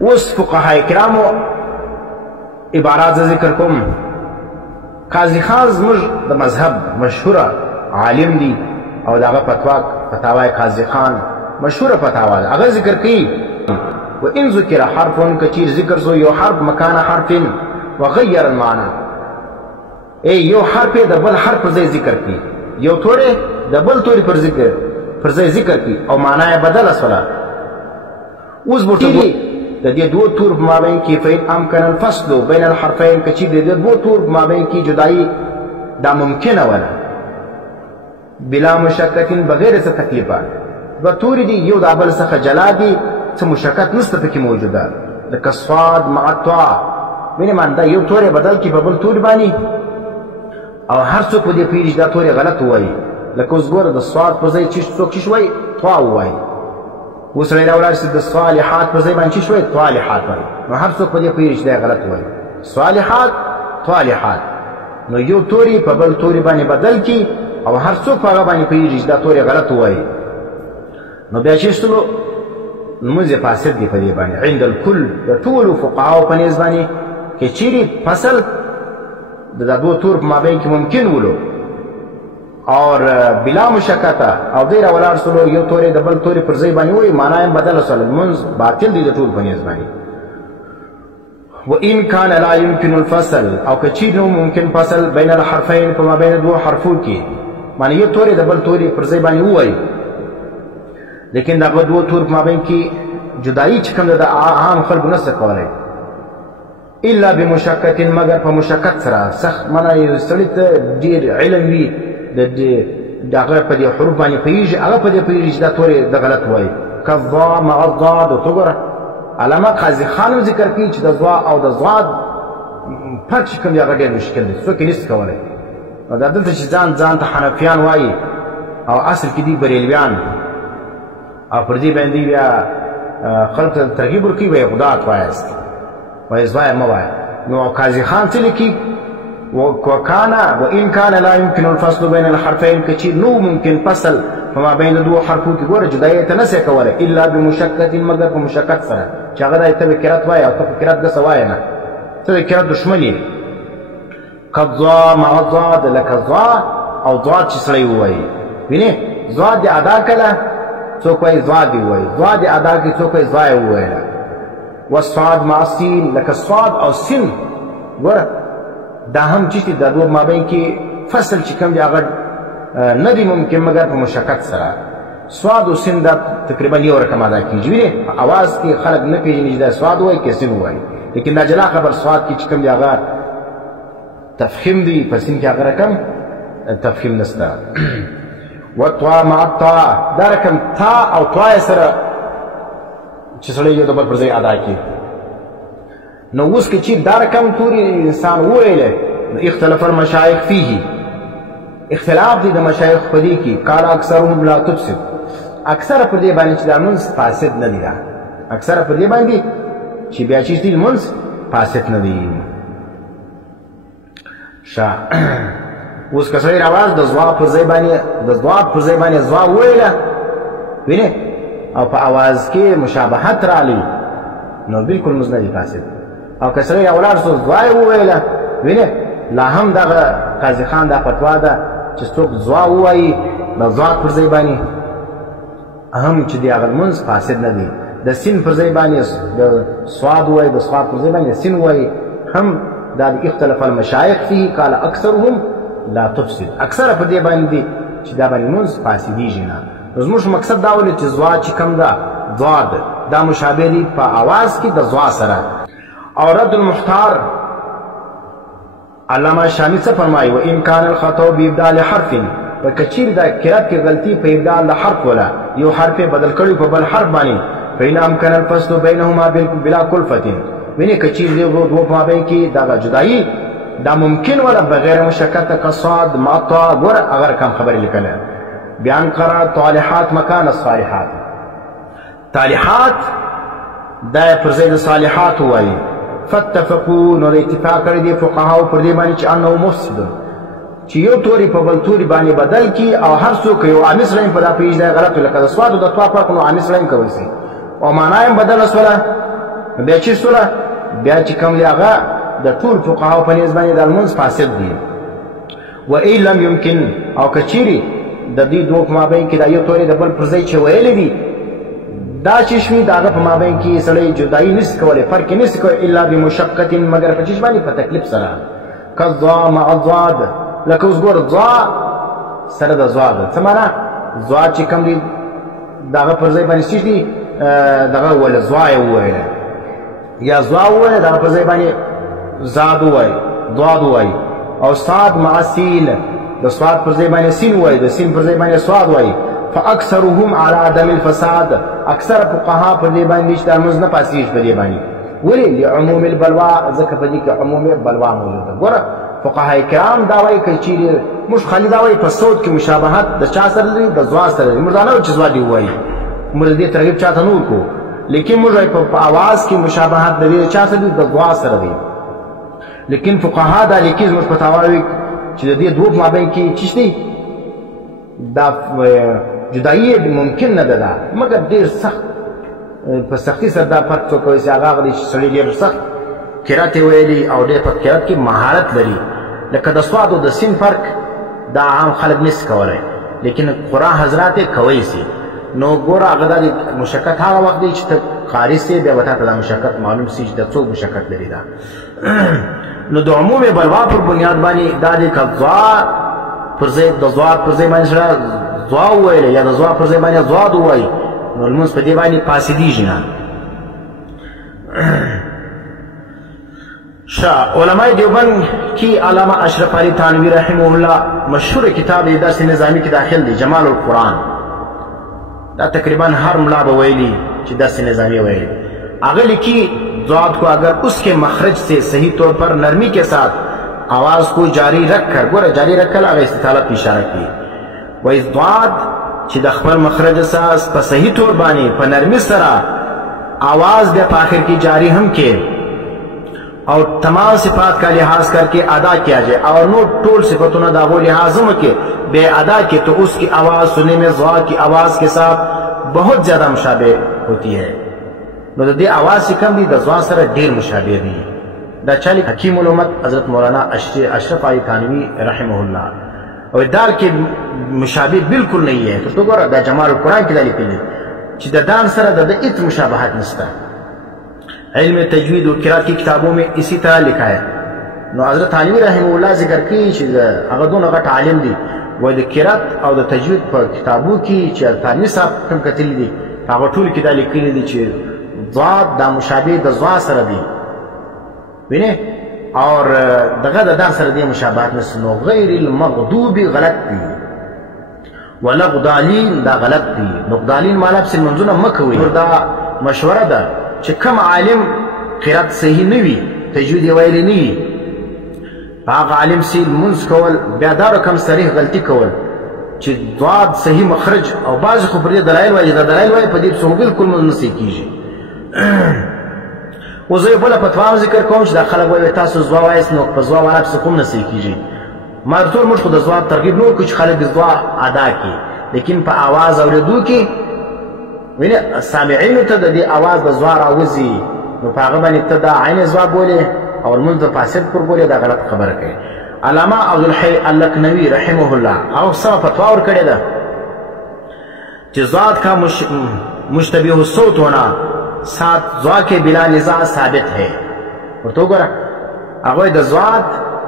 اوس فقهای کرامو عبارات ذکر کوم. قاضي خان زموږ د مذهب مشهوره عالم دی او دغه فتاوای قاضي خان مشهوره فتاوا ده. هغه ذکر کوي وان ذکر حرف کچیر ذکر سو یو حرف مکان حرف وغیر المعنى. یو حرف د بل حرف ځای ذکر کوي، یو تورې د بل تورې پر ځای ذکر کوي او معنا یې بدله شوله. اوس ورته د دې دوه تور په مابین کې فإن امکن الفصل بین الحرفین که چې د دې دوه تور په مابین کې جدایي دا ممکنه وله بلا مشقت بغیر څه تکلیفه. دوه تورې دي یو د بل څخه جلا دي، څه مشقت نشته پکې موجوده. لکه صاد مع طا وینې مان دا یو تورې بدل کړي په بل تورې باندې او هر څوک په دې پوهېږي چې دا تورې غلط ووایي. لکه اوس ګوره د صاد پر ځای څوک څه وایي طا ووایي. اوس سړی راولاړ شي د صالحات پر ځای باندې څه وایي طالحات وایي. نو هر څوک په دې پوهېږي چې دا غلط وایي صالحات طالحات. نو یو تورې په بل تورې باندې بدل کړي او هر څوک په هغه باندې پوهېږي چې دا تورې غلط وایي. نو بیا چې شتلو لمونځ یې فاسد دی په دې باندې عند الکل د ټولو فقهاو په نظر باندې که چیرې فصل د دوه تور په مابین کې ممکن ولو اور بلا مشقته او دی راولاړ سلو یو تورې د بل تورې پر ځای باندې وایي معنا یې بدله شوله لمونځ باطل دی د ټول په نظر باندې. وان کان لا يمکن الفصل او که چیرې نو ممکن فصل بین الحرفین په مابین دوه حرفو کې معنی یو تورې د بل تورې پر ځای باندې ووایي لیکن دغه دوه تور په مابین کې جدایي چې کوم ده د عام خلکو نشته کولی الا بمشقت مگر په مشقت سره سخت معنی یو سړي ته ډېر علم وي د هغه په دې حروف باندې پوهېږي هغه په دې پوهېږي چې دا تورې د غلط وایي کالضا مع الضاد. ورته ګوره علامه قاضي خان هم ذکر کوي چې د ضا او د ضاد فرق چې کوم دی هغه ډېر مشکل دی څوک یې نشي کولی. نو دا دلته چې ځان ته حنفیان وایي او اصل کې دي بریلویان او پر دې باندې بیا خلک ته ترغیب ورکوي وایي خدات وایاست وایي زوایه مه وایه. نو قاضي خان څه لیکي وکان وان کان لا يمكن الفصل بين الحرفين که چیرې نو ممکن فصل په مابین دوه حرفو کې ګوره جدایي ته نشي کولی الا بمشقت مگر په مشقت سره چې هغه دی ته به قرات وایه او ته په قرات داسې وایه نه ته د قرات دښمن یې. کالضا مع الضاد لکه ضا او ضاد چې سړی ووایي وینې ضاد دې ادا کړه څوک وایي ضاد دې ووایي ضاد دې ادا کړي څوک وایي ضا یې وویله. والصاد مع السین لکه صاد او سین ګوره دا هم چې د دوه مابین کې فصل چې کوم دی هغه نه دی ممکن مگر په مشقت سره. صاد او سین دا تقریبا یو رقم ادا کېږي وینې په اواز کې خلک نه پېژني چې دا صاد وایي که سین وایي لیکن دا جلا خبر صاد کې چې کوم دی هغه تفخیم دی په سین کې هغه رقم تفخیم نشته. وطا مع الطا دا رقم تا او طا سره چې سړی یو د بل پر ځای ادا کړي. نو اوس که چیرې دا رقم تورې انسان وویلی نو اختلف المشایخ فیه اختلاف دی د مشایخ په دې کې قال اکثرهم لا تفسد اکثره پر دې باندې چې دا لمونځ فاسد نه دی دا اکثره پر دې باندې چې بیا چې دی لمونځ فاسد نه دی. اوس که سړی راواز د ځواب پر ځای باندې ځواب وویله وینې او په اواز کې مشابهت راغلی نو بالکل لمونځ نه دی فاسد. او که سړی راولاړ شو ځوا یې وویله وینې لا هم دغه قاضي خان دا فتوا ده چې څوک ځوا ووایي د ځوا پر ځای باندې هم چې دی هغه لمونځ فاسد نه دی. د سین پر ځای باندې د صاد ووایي د صاد پر ځای باندې سین ووایي هم دا د اختلاف المشایخ فيه قال اکثرهم لا تفسد اکثره پر دې باندې دی چې دا باندې لمونځ فاسدېږي نه. نو زموږ مقصد دا ولې چې ځوا چې کوم ده ضاد دا مشابه دی په اواز کې د ځوا سره. اور رد المختار علامه شامی څه فرمایي وان کان الخطا بابدال حرف په کچیر دا قرات کې غلطي په ابدال د حرف ولا یو حرف بدل کړي په بل حرف باندې فإن امکن الفصل بینهما بلا کلفه ویني کچیر دی دوه په مابین کې دا جدایي دا ممکن ولا بغیر مشقت قصاد معطا ګور اگر کم خبر لیکله بیان قرا طالحات مکان الصالحات طالحات دا پر ځای د صالحات وایي فاتفقوا نو اتفاق کړی دی فقهاو پر دې باندې چې انه مفسد چې یو توري په بل توري باندې بدل کی او هر څوک یو عامس لاین په دا پیژ دی غلط لکه د سواد او د طوا فرق نو عامس لاین کوي سي او معنا یې بدل وسوله بیا چې سوله بیا چې کوم دی هغه د ټول فقهاو په نسبت باندې د لمونځ فاسد دی. و ان لم يمكن او که چیرې د دې دوه په مابین کې دا یو تورې د بل پر ځای چې ویلې دي دا چې شوي د هغه په مابین کې سړی جدایي نشي کولی، فرق نشي کولی الا بمشقة مګر په چیش باندې په تکلیف سره. کالضا مع الضاد لکه اوس ګوره ضا سره د ضاد څه معنا ضاد چې کوم دی د هغه پر ځای باندې څه دي دغه وویله ضا یې وویله یا ضا وویله د هغه پر ځای باندې زاد ووایي ضاد ووایي. او صاد مع سین د صاد پر ځای باندې سین ووایي د سین پر ځای باندې صاد ووایي. فاکثرهم على عدم الفساد اکثر فقها پر دې باندې چې د لمونځ نه پاسېږي په دې باندې. ولې لعموم البلوا ځکه په دې کې عموم بلوا موجوده. ګوره فقهای کرام دا وایي که چیرې موږ خالي دا وایي په صوت کې مشابهت د چا سره دی د ضا سره دی. موږ دا نه وایو چې ضا دې ووایي، موږ د دې ترغیب چاته نور کو، لیکن موږ وایو په آواز کې مشابهت د دې چا سره دی د ضا سره دی. لیکن فقها دا لیکي زموږ په تاوایي چې د دې دوه مابین کې څه دی دا جدایي ممکن نه ده مګر ډېر سخت په سختي سره دا فرق څوک کوي چې هغه غلی سړی ډېر سخت قرات ویلي او ډېر په قرات کې مهارت لري. لکه د صاد او د سین فرق دا عام خلک نشي کولی، لیکن قرآن حضرات یې کوی سي. نو ګوره هغه دا مشقت هغه وخت دی چې ته قاري سي بیا به تا ته دا مشقت معلوم سي چې د څوک مشقت لري دا. نو د عموم بلوا پر بنیاد باندې دا دی که ضا پر ځای د ضاد پر ځای باندې سره ضا وویله یا د ضا پر ځای باندې ضاد ووایي نو لمونځ په دې باندې فاسدېږي نه. علماء دیوبند کی علامہ اشرف علی تھانوی رحمہ اللہ مشہور کتاب درس نظامی کی داخل دی جمال القرآن. دا تقریبا ہر ملا به ویلی چې درس نظامی ویلی هغه لیکي ضاد کو اگر اس کے مخرج سے صحیح طور پر نرمی کے ساتھ آواز کو جاری رکھ کر گوره جاری رکھ کر هغه استطالت کی اشاره کی و ضاد چې د خپل مخرج اساس په صحیح طور باندې په نرمی سره آواز بیا په آخر کی جاری هم کې اور تمام صفات کا لحاظ کر کے ادا کیا جائے اور نو ټول صفتوں دا وہ لحاظ کے بے ادا کے تو اس کی آواز سننے میں ضا کی آواز کے ساتھ بہت زیادہ مشابہ ہوتی ہے. نو دې آواز چې کم دی د ضا سره ډیر مشابه دی. دا چالي حکیم الامت حضرت مولانا اشرف علی تھانوی رحمہ اللہ اور دال کے مشابه بالکل نہیں ہے. تو ګوره دا جمال القرآن کې دا لیکلي چې د دان سره د هیڅ مشابهت نشته. علم تجوید و قرات کی کتابوں میں اسی طرح لکھا ہے. نو حضرت تھانوی رحمہ اللہ ذکر کی چې هغه دونه غټ عالم دی و د قرات او د تجوید په کتابو کې چې تھانوی صاحب کوم کتلی دي هغه ټول کې دا لیکلي دي چې ضاد دا مشابه د ضا سره دی وینه اور دغه د دان سره دی مشابهت نشته. نو غیر المغضوب غلط دی ولغضالین دا غلط دی. نقدالین مالا پس منځونه مکوي. دا مشوره ده چې کوم عالم قرات صحیح نه وي تجوید ویلی نه وي هغه عالم سي منځ کول بیا دا رقم صریح غلطي کول چې ضاد صحیح مخرج او بعض خو پر دلایل وایي دا دلایل وایي په دې څو بالکل منځ نشي کیږي. وزه بل فتوا ذکر کوم چې دا خلک وایي تاسو ضا وایس نو په ضا وایي څه کوم نشي کیږي. ما ټول موږ خو د ضا ترغیب نو کوم خلک د ضا ادا کی لیکن په आवाज اوریدو کې وینه سامعین ته د دې आवाज د ضا راوځي نو په هغه باندې ته دا عین ضا بوله او موږ د فاسد پر بوله دا غلط خبره کوي. علامہ عبدالحی اللکنوی رحمہ اللہ او سم فتوا ور کړی ده چې ضاد کا مشتبه الصوت ہونا ساتھ ضا کے بلا نزاع ثابت ہے. ورته وګوره هغه د ضاد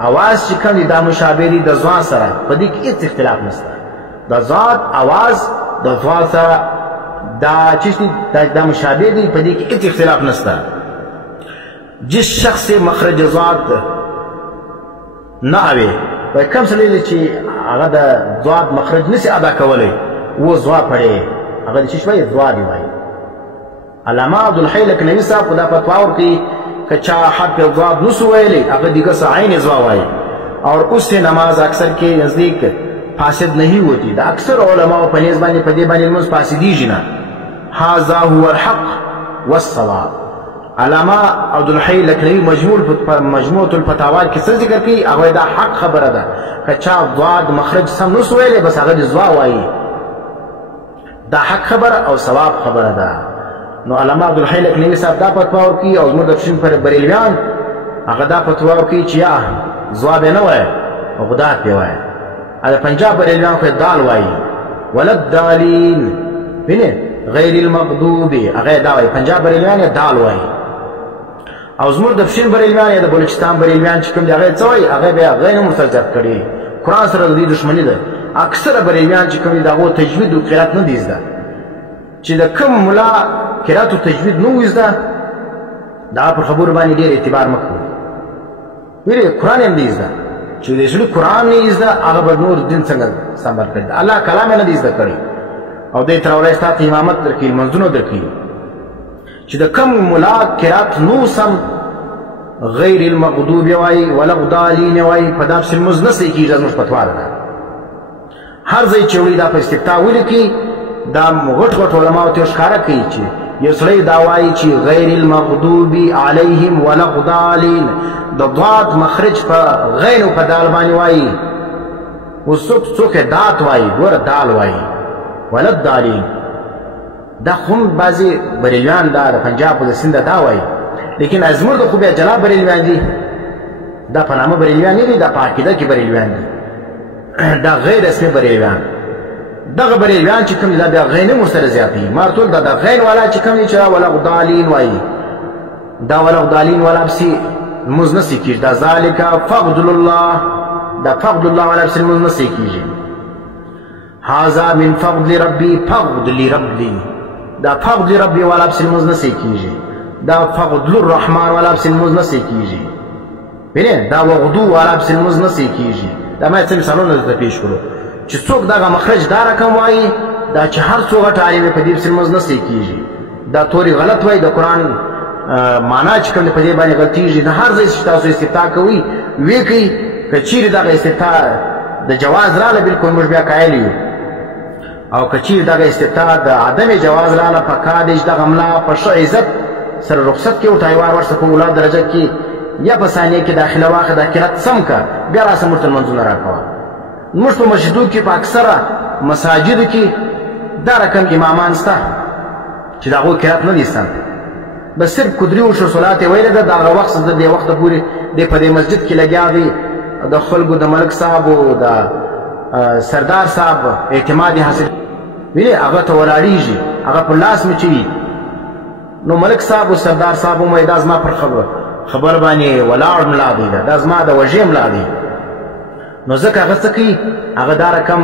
आवाज چې کوم دا مشابه دي د ضا سره په دې کې هیڅ اختلاف نشته. د ضاد आवाज د ضا سره دا چیز دا مشابه دي په دې کې هیڅ اختلاف نشته. جس شخص سے مخرج ضاد نہ آوے وای کم سړی چې هغه د ضاد مخرج نشي ادا کولی و ضا پړي هغه چې شوی ضا دی وای. علامہ عبدالحی لکنوی صاحب خدا فتوا ورکړي کہ چا حرف ضاد نسو ویلی هغه دیگه سے عین ضا وای اور اس سے نماز اکثر کے نزدیک فاسد نہیں ہوتی. دا اکثر علماء په نسبت باندې په دې باندې لمونځ فاسدیږي نه. هذا هو الحق والصواب. علامہ عبدالحی لکنوی مجموعة الفتاوی کې څه ذکر کوي هغه دا حق خبره ده که چا ضاد مخرج سم نسو ویلی بس هغه ضا وایي دا حق خبره او ثواب خبره ده. نو علامه عبدالحی لکنوي صاحب دا فتوا ورکوي او زموږ د پښین پر بریلویان هغه دا فتوا ورکوي چې یا ځواب یې نه وایه او غدات یې وایه. د پنجاب بریلویان خو دال وایي ولا الدالین وینې غیر المغضوب هغه دا وایي پنجاب بریلویان یې دال وایي او زموږ د پښین بریلویان یا د بلوچستان بریلویان چې کوم دی هغه څه وایي هغه بیا هغه نه مرتجب کړي. قرآن سره د دې دښمني ده. اکثره بریلویان چې کوم دي د هغو تجوید او قرات نه دي زده چې د کوم ملا قرات او تجوید نه وي زده دا پر خبرو باندې ډېر اعتبار مه کوئ. ویلې قرآن هم دی زده چې د سړي قرآن نه زده هغه به نور دین څنګه سمبال کړي. الله کلام یې نه دی زده کړی او دی تر ورځې ستا ته امامت درکوي لمونځونه درکوي چې د کوم ملا قرات نو سم غیر المغضوب وایي ولا الضالین وایي په دا پسې لمونځ نه صحیح کېږي. زموږ فتوا ده هر ځای چې وړي دا په استفتاء ولیکي دا غټ غټ علماو ته ښکاره کوي چې یو سړی دا وایي چې غیر المغضوب علیهم ولا الضالین د ضاد مخرج په غین او په دال باندې وایي اوس څوک دات وایي ګوره دال وایي ولا الضالین دا خو بعضې بریلویان دا د پنجاب او د سنده دا وایي لیکن ازمر د خو بیا جلا بریلویان دي دا په نامه بریلویان نه دي دا په عقیده کې بریلویان دي دا غیر رسمي بریلویان. دغه بریلویان چې کوم دي دا بیا غین ورسره زیاتوي ما ټول دا د غین والا چې کوم دي چې ولا الضالین وایي دا ولا الضالین والا پسې لمونځ نه صحیح کېږي. دا ذالک فضل الله دا فضل الله والا پسې لمونځ نه صحیح کېږي. هذا من فضل ربي فضل ربي دا فضل ربي والا پسې لمونځ نه صحیح کېږي. دا فضل الرحمن والا پسې لمونځ نه صحیح کېږي. وینې دا وغدو والا پسې لمونځ نه صحیح کېږي. دا ما څه مثالونه درته پیش کړو چې څوک دغه مخرج دا رقم وایي دا چې هر څو غټ عالم په دې پسې لمونځ نه صحیح کېږي. دا تورې غلط وایي د قرآن معنا چې کوم دی په دې باندې غلطېږي. د هر ځای چې تاسو استفتاء کوئ ویې کوئ که چیرې دغه استفتاء د جواز راغله بلکل موږ بیا قایل یو او که چیرې دغه استفتاء د عدم جواز راغله پکار دی چې دغه ملا په ښه عزت سره رخصت کې ورته حیوان ورسه په اولا درجه کې یا په ثانیه کې داخله واخله دا قرات سم که بیا راسه موږ ته لمونځونه راکوه. موږ په مسجدو کې په اکثره مساجدو کې دا رقم امامان شته چې د هغوی قرات نه دي سم بس صرف قدري وشو صلات یې ویلې ده د هغه وخت د دې وخته پورې دی په دې مسجد کې لګیا دی د خلکو د ملک صاحب او د سردار صاحب اعتماد حاصل ویلې هغه ته ولاړېږي هغه په لاس مې چې نو ملک صاحب او سردار صاحب وایي دا زما پر خبر باندې ولاړ ملا دی دا زما د وژې ملا دی نو ځکه هغه څه کوي هغه دا رقم